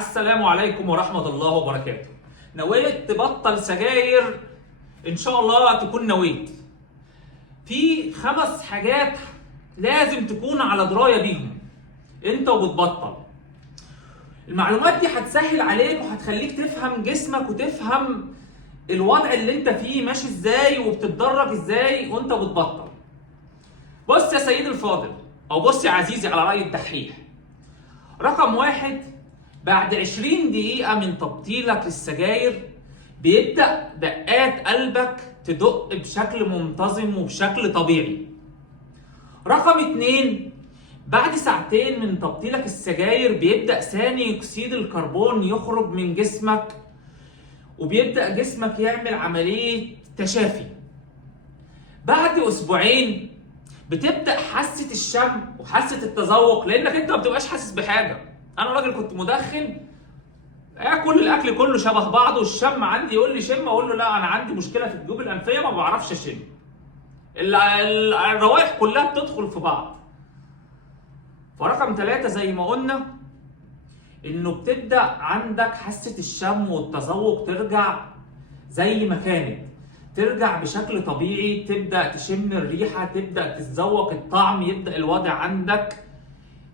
السلام عليكم ورحمة الله وبركاته. نويت تبطل سجاير؟ إن شاء الله تكون نويت. في 5 حاجات لازم تكون على دراية بيهم أنت وبتبطل. المعلومات دي هتسهل عليك وهتخليك تفهم جسمك وتفهم الوضع اللي أنت فيه ماشي إزاي وبتتدرج إزاي وأنت بتبطل. بص يا سيدي الفاضل، أو بص يا عزيزي على رأي الدحيح. رقم 1، بعد 20 دقيقة من تبطيلك للسجاير بيبدأ دقات قلبك تدق بشكل منتظم وبشكل طبيعي. رقم 2، بعد 2 ساعات من تبطيلك السجاير بيبدأ ثاني أكسيد الكربون يخرج من جسمك وبيبدأ جسمك يعمل عملية تشافي. بعد 2 أسبوع بتبدأ حاسة الشم وحاسة التذوق، لأنك أنت ما بتبقاش حاسس بحاجة. أنا راجل كنت مدخن، كل الأكل كله شبه بعضه، والشم عندي يقول لي شم، أقول له لا أنا عندي مشكلة في الجيوب الأنفية ما بعرفش أشم. الروائح كلها بتدخل في بعض. فرقم 3 زي ما قلنا إنه بتبدأ عندك حاسة الشم والتذوق ترجع زي ما كانت، ترجع بشكل طبيعي، تبدأ تشم الريحة، تبدأ تتذوق الطعم، يبدأ الوضع عندك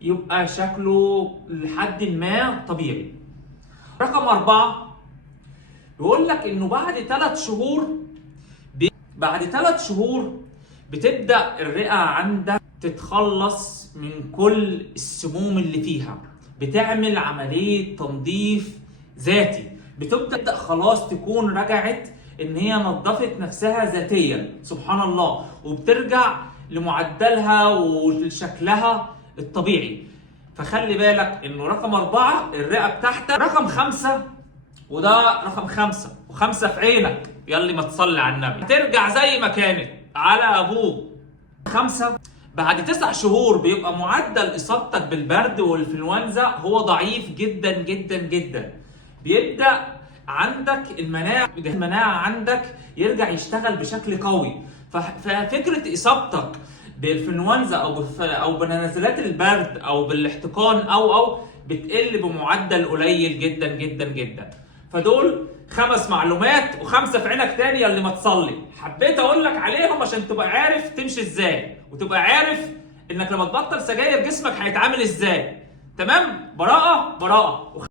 يبقى شكله لحد ما طبيعي. رقم 4 بيقول لك انه بعد 3 شهور بتبدأ الرئة عندك تتخلص من كل السموم اللي فيها، بتعمل عملية تنظيف ذاتي، بتبدأ خلاص تكون رجعت ان هي نظفت نفسها ذاتيا، سبحان الله، وبترجع لمعدلها وشكلها الطبيعي. فخلي بالك انه رقم 4 الرئة بتاعتك. رقم 5، وده رقم 5 و5 في عينك، يلي ما تصلي على النبي، ترجع زي ما كانت على ابوه. 5، بعد 9 شهور بيبقى معدل اصابتك بالبرد والانفلونزا هو ضعيف جدا جدا جدا. بيبدأ عندك المناعة عندك يرجع يشتغل بشكل قوي. ففكرة اصابتك بالانفلونزا او بنزلات البرد او بالاحتقان او بتقل بمعدل قليل جدا جدا جدا. فدول 5 معلومات و5 في عينك تاني اللي ما تصلي، حبيت اقول لك عليهم عشان تبقى عارف تمشي ازاي وتبقى عارف انك لما تبطل سجاير جسمك هيتعامل ازاي. تمام؟ براءة.